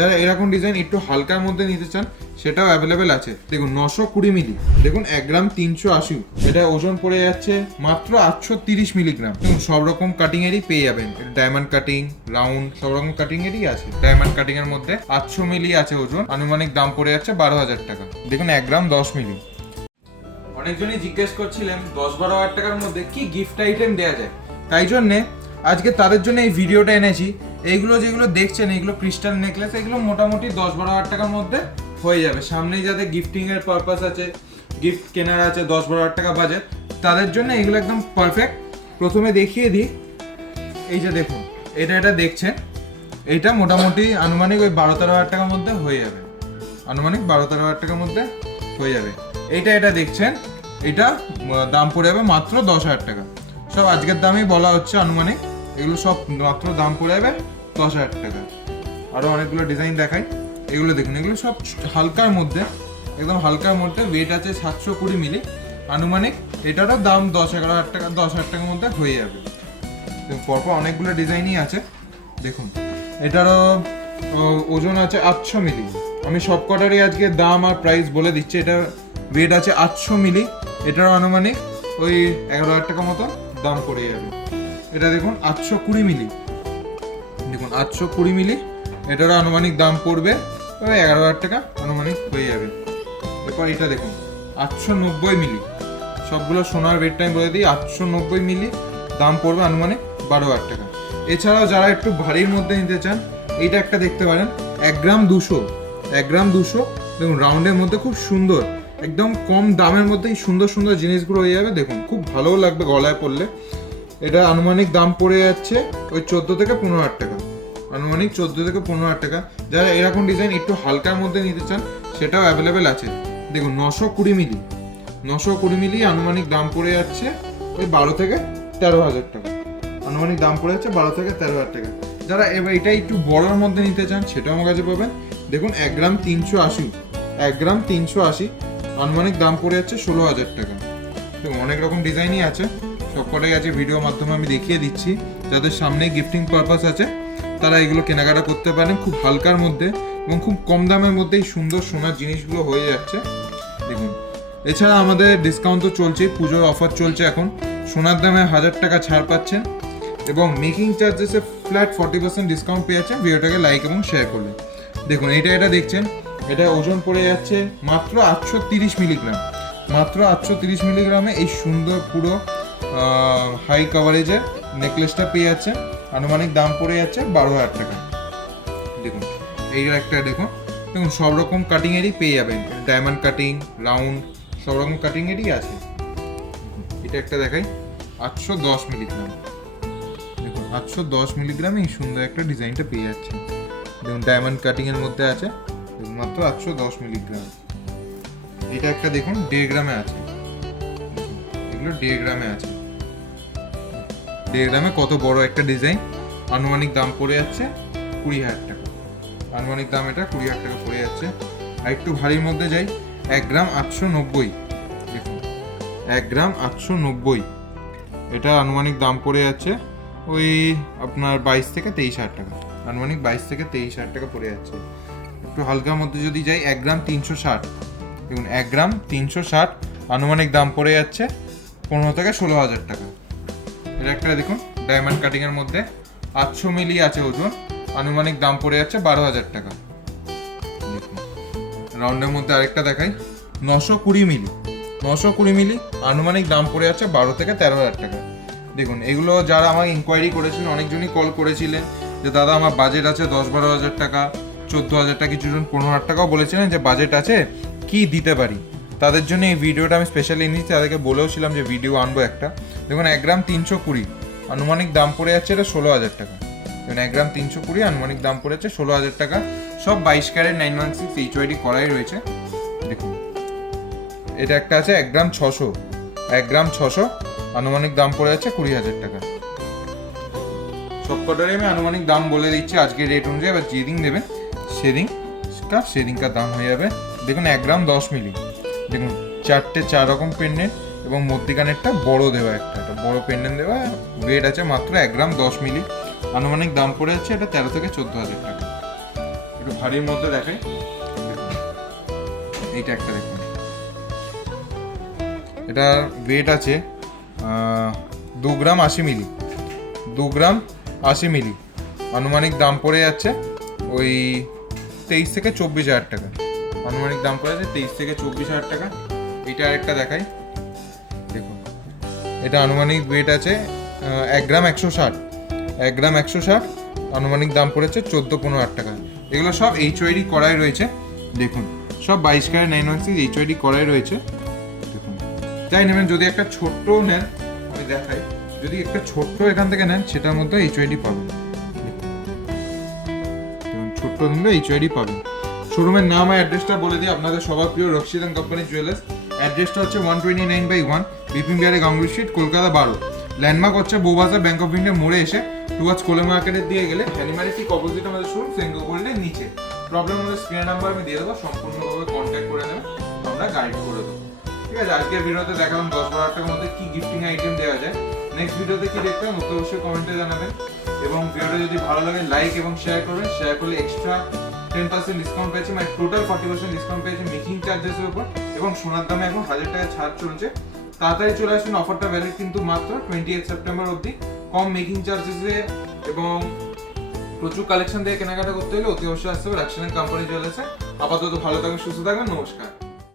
যারা এরকম ডিজাইন একটু হালকার মধ্যে নিতে চান, সেটাও অ্যাভেলেবেল আছে। দেখুন, নশো কুড়ি মিলি। দেখুন, এক গ্রাম তিনশো আশি। এটা ওজন পড়ে যাচ্ছে মাত্র আটশো তিরিশ মিলিগ্রাম। দেখুন, সব রকম কাটিং এরই পেয়ে যাবেন। ডায়মন্ড কাটিং রাউন্ড সব রকম কাটিং এরই আছে। ডায়মন্ড কাটিং এর মধ্যে আটশো মিলি আছে ওজন। আনুমানিক দাম পড়ে যাচ্ছে বারো হাজার টাকা। দেখুন, এক গ্রাম দশ মিলি। অনেকজনই জিজ্ঞেস করছিলেন, দশ বারো হাজার টাকার মধ্যে কি গিফট আইটেম দেওয়া যায়? তাই জন্যে আজকে তাদের জন্য এই ভিডিওটা এনেছি। এইগুলো যেগুলো দেখছেন, এইগুলো ক্রিস্টাল নেকলেস এগুলো মোটামুটি দশ বারো হাজার টাকার মধ্যে হয়ে যাবে। সামনেই যাদের গিফটিং এর পারপাস আছে গিফট কেনার আছে, দশ বারো হাজার টাকা বাজেট তাদের জন্য এগুলো একদম পারফেক্ট প্রথমে দেখিয়ে দিই। এই যে দেখুন, এটা এটা দেখছেন, এটা মোটামুটি আনুমানিক ওই বারো তেরো হাজার টাকার মধ্যে হয়ে যাবে। আনুমানিক বারো তেরো হাজার টাকার মধ্যে হয়ে যাবে। এইটা এটা দেখছেন, এটা দাম পড়ে যাবে মাত্র দশ হাজার টাকা। সব আজকের দামেই বলা হচ্ছে আনুমানিক। এগুলো সব মাত্র দাম পড়ে যাবে দশ হাজার টাকা। আরও অনেকগুলো ডিজাইন দেখাই। এগুলো দেখুন, এগুলো সব হালকার মধ্যে, একদম হালকার মধ্যে ওয়েট আছে সাতশো কুড়ি মিলি আনুমানিক এটারও দাম দশ এগারো হাজার টাকা, দশ হাজার টাকার মধ্যে হয়ে যাবে। পরপর অনেকগুলো ডিজাইনই আছে। দেখুন, এটারও ওজন আছে আটশো মিলি আমি সব কটারই আজকে দাম আর প্রাইস বলে দিচ্ছি। এটার ওয়েট আছে আটশো মিলি এটারও আনুমানিক ওই এগারো হাজার টাকা মতো দাম পড়ে যাবে। এটা দেখুন আটশো কুড়ি মিলি। দেখুন আটশো কুড়ি মিলি, এটারও আনুমানিক দাম পড়বে ওই এগারো হাজার টাকা আনুমানিক হয়ে যাবে। এরপর এটা দেখুন, আটশো নব্বই মিলি। সবগুলো সোনার ওয়েট টাইম বলে দিই, আটশো নব্বই মিলি, দাম পড়বে আনুমানিক বারো হাজার টাকা। এছাড়াও যারা একটু ভারীর মধ্যে নিতে চান, এইটা একটা দেখতে পারেন, এক গ্রাম দুশো, এক গ্রাম দুশো, দেখুন রাউন্ডের মধ্যে খুব সুন্দর, একদম কম দামের মধ্যেই সুন্দর সুন্দর জিনিসগুলো হয়ে যাবে, দেখুন খুব ভালোও লাগবে গলায় পড়লে এটা আনুমানিক দাম পড়ে যাচ্ছে ওই চোদ্দ থেকে পনেরো হাজার টাকা। আনুমানিক চোদ্দ থেকে পনেরো হাজার টাকা। যারা এরকম ডিজাইন একটু হালকার মধ্যে নিতে চান, সেটাও অ্যাভেলেবেল আছে। দেখুন, নশো কুড়ি মিলি। নশো কুড়ি মিলি আনুমানিক দাম পড়ে যাচ্ছে ওই বারো থেকে তেরো হাজার টাকা। আনুমানিক দাম পড়ে যাচ্ছে বারো থেকে তেরো হাজার টাকা। যারা এবার এটা একটু বড়োর মধ্যে নিতে চান, সেটাও আমার কাছে পাবেন। দেখুন, এক গ্রাম তিনশো আশি। এক গ্রাম তিনশো আশি। আনুমানিক দাম পড়ে যাচ্ছে ষোলো হাজার টাকা। অনেক রকম ডিজাইনই আছে। সবকটাই আছে ভিডিওর মাধ্যমে আমি দেখিয়ে দিচ্ছি। যাদের সামনে গিফটিং পারপাস আছে, তারা এগুলো কেনাকাটা করতে পারেন খুব হালকার মধ্যে এবং খুব কম দামের মধ্যেই সুন্দর সোনার জিনিসগুলো হয়ে যাচ্ছে। দেখুন, এছাড়া আমাদের ডিসকাউন্ট তো চলছেই, পুজোর অফার চলছে এখন। সোনার দামে হাজার টাকা ছাড় পাচ্ছেন এবং মেকিং চার্জেসে ফ্ল্যাট ফর্টি পার্সেন্ট ডিসকাউন্ট পেয়ে যাচ্ছেন। ভিডিওটাকে লাইক এবং শেয়ার করলে। দেখুন এটা এটা দেখছেন, এটা ওজন পড়ে যাচ্ছে মাত্র আটশো তিরিশ মিলিগ্রাম মাত্র আটশো তিরিশ মিলিগ্রামে এই সুন্দর পুরো হাই কভারেজের নেকলেসটা পেয়ে যাচ্ছে। আনুমানিক দাম পড়ে যাচ্ছে বারো হাজার টাকা। দেখুন, এই একটা দেখুন দেখুন, সব রকম কাটিংয়েরই পেয়ে যাবেন। ডায়মন্ড কাটিং রাউন্ড সব রকম কাটিংয়েরই আছে। এটা একটা দেখাই, আটশো দশ মিলিগ্রাম দেখুন, আটশো দশ মিলিগ্রামে এই সুন্দর একটা ডিজাইনটা পেয়ে যাচ্ছে। দেখুন ডায়মন্ড কাটিংয়ের মধ্যে আছে, মাত্র আটশো দশ মিলিগ্রাম এটা একটা দেখুন, দেড় গ্রামে আছে। এগুলো দেড় গ্রামে আছে। দেড় গ্রামে কত বড় একটা ডিজাইন আনুমানিক দাম পড়ে যাচ্ছে কুড়ি হাজার টাকা। আনুমানিক দাম এটা কুড়ি হাজার টাকা পড়ে যাচ্ছে। আর একটু ভারীর মধ্যে যাই, এক গ্রাম আটশো নব্বই। দেখুন, এক গ্রাম আটশো নব্বই। এটা আনুমানিক দাম পড়ে যাচ্ছে ওই আপনার বাইশ থেকে তেইশ হাজার টাকা। আনুমানিক বাইশ থেকে তেইশ হাজার টাকা পড়ে যাচ্ছে। একটু হালকার মধ্যে যদি যাই, এক গ্রাম তিনশো ষাট। দেখুন, এক গ্রাম তিনশো ষাট আনুমানিক দাম পড়ে যাচ্ছে পনেরো থেকে ষোলো হাজার টাকা। এটা একটা দেখুন ডায়মন্ড কাটিংয়ের মধ্যে আটশো মিলি আছে ওজন, আনুমানিক দাম পড়ে যাচ্ছে বারো হাজার টাকা। রাউন্ডের মধ্যে আরেকটা দেখাই, নশো কুড়ি মিলি। নশো কুড়ি মিলি, আনুমানিক দাম পড়ে যাচ্ছে বারো থেকে তেরো হাজার টাকা। দেখুন, এগুলো যারা আমাকে ইনকোয়ারি করেছিলেন অনেকজনই কল করেছিলেন যে, দাদা, আমার বাজেট আছে দশ বারো হাজার টাকা, চোদ্দ হাজার টাকা কিছুজন পনেরো হাজার টাকাও বলেছিলেন যে বাজেট আছে, কি দিতে পারি? তাদের জন্য এই ভিডিওটা আমি স্পেশালি নিয়েছি, তাদেরকে বলেওছিলাম যে ভিডিও আনব একটা। দেখুন, এক গ্রাম তিনশো কুড়ি। আনুমানিক দাম পড়ে যাচ্ছে এটা ষোলো হাজার টাকা। দেখুন, এক গ্রাম তিনশো কুড়ি, আনুমানিক দাম পড়ে যাচ্ছে ষোলো হাজার টাকা। সব বাইশ carat nine one six H YD করাই রয়েছে। দেখুন, এটা একটা আছে এক গ্রাম ছশো। এক গ্রাম ছশো, আনুমানিক দাম পড়ে যাচ্ছে কুড়ি হাজার টাকা। সবকটারই আমি আনুমানিক দাম বলে দিচ্ছি আজকে রেট অনুযায়ী, এবার যেদিন দেবেন সেদিন কার সেদিনকার দাম হয়ে যাবে। দেখুন, এক গ্রাম দশ মিলি। দেখুন, চারটে চার রকম পেন্ডেন্ট এবং মধ্যিখানেরটা বড় দেওয়া একটা। একটা বড় পেন্ডেন্ট দেওয়া ওয়েট আছে মাত্র এক গ্রাম দশ মিলি আনুমানিক দাম পড়ে যাচ্ছে এটা তেরো থেকে চোদ্দ হাজার টাকা। একটু ভারীর মধ্যে দেখুন। এইটা একটা দেখুন। এটা ওয়েট আছে দু গ্রাম আশি মিলি দু গ্রাম আশি মিলি আনুমানিক দাম পড়ে যাচ্ছে ওই তেইশ থেকে চব্বিশ হাজার টাকা। আনুমানিক দাম পড়ে যাচ্ছে তেইশ থেকে চব্বিশ হাজার টাকা। এটা আরেকটা দেখাই। দেখুন এটা আনুমানিক ওয়েট আছে এক গ্রাম একশো ষাট। এক গ্রাম একশো ষাট, আনুমানিক দাম পড়েছে চোদ্দ পনেরো হাজার টাকা। এগুলো সব এইচ ওয়াইডি করাই রয়েছে। দেখুন, সব বাইশ carat nine one six H YD করাই রয়েছে। দেখুন, তাই নেবেন যদি একটা ছোট্ট নেন, আমি দেখাই, যদি একটা ছোট্ট এখান থেকে নেন, সেটার মধ্যে এইচ ওয়াইডি পাবেন। ছোট্ট নিলে এইচ ওয়াইডি পাবেন। শোরুমের নাম আর অ্যাড্রেসটা বলে দিই। আপনাদের সবার প্রিয় রক্ষিতান কোম্পানি জুয়েলার্স। অ্যাড্রেসটা হচ্ছে one twenty nine by one Bipin Behari Ganguly street Kolkata বারো। ল্যান্ডমার্ক হচ্ছে বৌবাজার ব্যাংক অফ ইন্ডিয়া মোড়ে এসে টুয়ার্ডস কোলে মার্কেটের দিয়ে গেলে হ্যানিমারি ঠিক অপোজিট আমাদের শোরুম সেঙ্গো গোল্ডের নিচে। প্রবলেম হলে স্ক্রিন নাম্বার আমি দিয়ে দেবো, সম্পূর্ণভাবে কন্ট্যাক্ট করে নেবেন, আমরা গাইড করে দেবো। ঠিক আছে, আজকের ভিডিওতে দেখালাম দশ বারো টাকার মধ্যে কি গিফটিং আইটেম দেওয়া যায়। নেক্সট ভিডিওতে কি দেখতে হবে, অবশ্যই কমেন্টে জানাবেন। এবং ভিডিওটা যদি ভালো লাগে লাইক এবং শেয়ার করবেন। শেয়ার করলে এক্সট্রা টেন পার্সেন্ট ডিসকাউন্ট পেয়েছে মানে টোটাল ফর্টি পার্সেন্ট ডিসকাউন্ট পেয়েছে মেকিং চার্জেসের উপর এবং সোনার দামে এখন হাজার টাকা ছাড় চলছে। তাড়াতাড়ি চলে আসুন অফারটা ভ্যালিড কিন্তু মাত্র টোয়েন্টি এইট সেপ্টেম্বর অবধি। কম মেকিং চার্জেসে এবং প্রচুর কালেকশন দিয়ে কেনাকাটা করতে হলে অতি অবশ্যই আসতে হবে। রাকশান কোম্পানি চলেছে আপাতত ভালো থাকবেন সুস্থ থাকবেন নমস্কার।